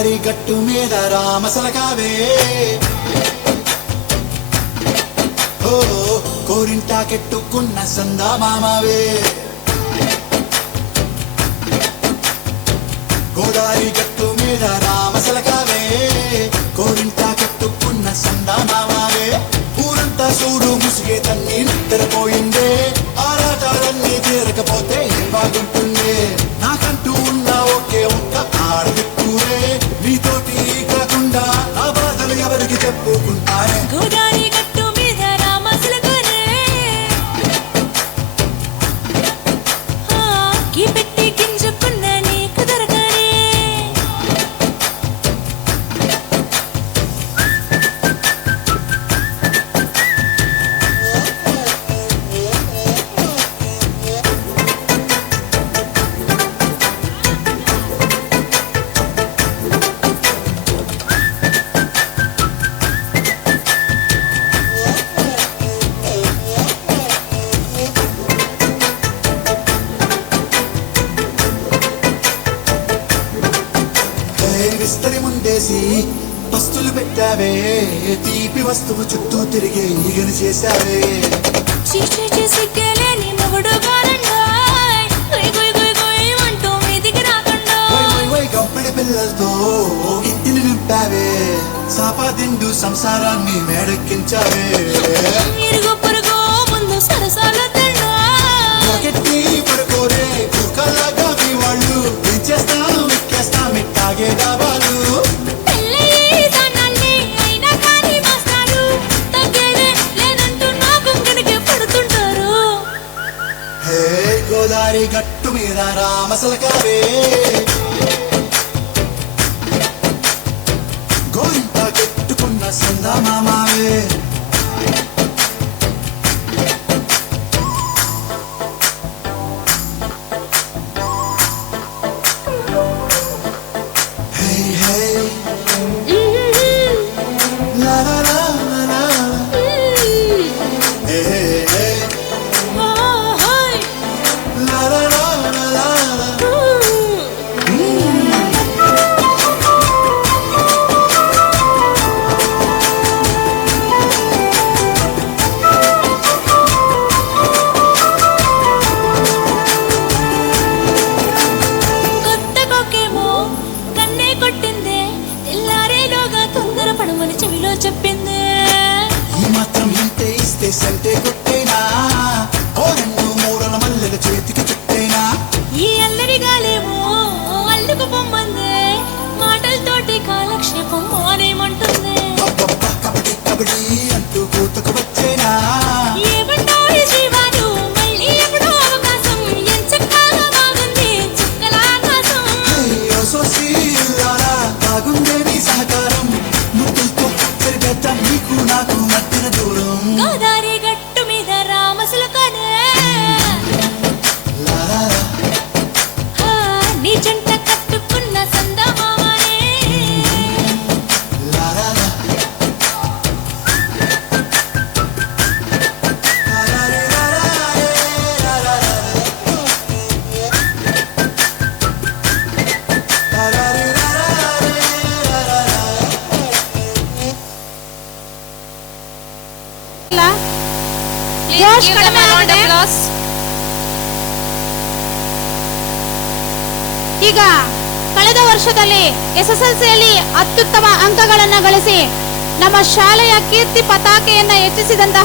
గోదారి గట్టు మీద రామసలకావే ఓ కోరింటా కెట్టుకున్న సందా మామావే గోదారి గట్టు మీద రామసలకావే కోరింటా కెట్టుకున్న సందా మామావే ఊరంతా చూడు ముసిగే తన్ని నిద్రపోయిందే ఆరాటాలన్నీ తీరకపోతే బాగుంటుందే నాకంటూ ఉన్న ఒకే ఒక్క ఆడదిక్కురే నీతోటి కాకుండా నా బాధలు ఎవరికి చెప్పుకుంటానే గోదారి గట్టు మీద రామసలకానే కీ పెట్టి గింజుకున్న నీకు దొరకనే విస్తరి ముందేసి పస్తులు పెట్టావే తీపి వస్తువు చుట్టూ తిరిగే ఈగను చేశావే చీచీ చేసి కేలేని మొగుడు కాలండాయ్ గుయ్ గుయ్ గుయ్ గుయ్ అంటూ మీదికి రాకుండా గంపెడి పిల్లలతో ఇంటిని నింపావే సాపాదిండు సంసారాన్ని మేడెక్కించావే ఇరుగు పొరుగు ముందు సరసాల తండా ఒకటి పడుకోరే కుక్కలాగా మీ వాళ్ళు ఏం చేస్తాను ఎక్కేస్తా మిట్టాగే డాబాలు పెళ్ళయి దానాల్ని అయినా కానీ మాస్తాడు తగ్గేదే లేదంటూ నా గుంగడికి పడుతుంటారు హే గోదారి గట్టు మీద రామసలకావే గోరింట కెట్టుకున్న సందా మామావే Hey, hey, la la la la la. Hey, hey, hey, la la la la la la. కొత్త కొక్కేమో కన్నే కొట్టిందే తెల్లారేలోగా తొందర పడమని చెవిలో చెప్పిందే ఈ మాత్రం ఇంతే ఇస్తే సంటే కొట్టేనా ఓ రెండు మూరల మల్లెల చేతికి చుట్టేనా ఈ అల్లరి గాలేమో అల్లుకు పొమ్మందే మాటలతోటి కాలక్షేపం మానేమంటుంది అబ్బబ్బా కబడ్డీ కబడ్డీ అంటూ కూతకు వచ్చేనా ఏమంటారు జీవాలు మళ్ళీ ఎప్పుడో అవకాశం ఎంచక్కాగా బాగుంది చుక్కల ఆకాశం అయ్యో సోసి లాలా బాగుందే నీ సహకారం ముద్దులతో సరిపెద్దాం నీకు నాకు మధ్యన దూరం గోదారి గట్టు మీద రామసలకానే లాలా నీ జంట కట్టుకున్న సందమామనే లాలా ಜೋಶ್ ಕಡಿಮೆ ಆಗಿದೆ. ಈಗ ಕಳೆದ ವರ್ಷದಲ್ಲಿ ಎಸ್ಎಸ್ಎಲ್ಸಿಯಲ್ಲಿ ಅತ್ಯುತ್ತಮ ಅಂಕಗಳನ್ನು ಗಳಿಸಿ ನಮ್ಮ ಶಾಲೆಯ ಕೀರ್ತಿ ಪತಾಕೆಯನ್ನ ಹೆಚ್ಚಿಸಿದಂತಹ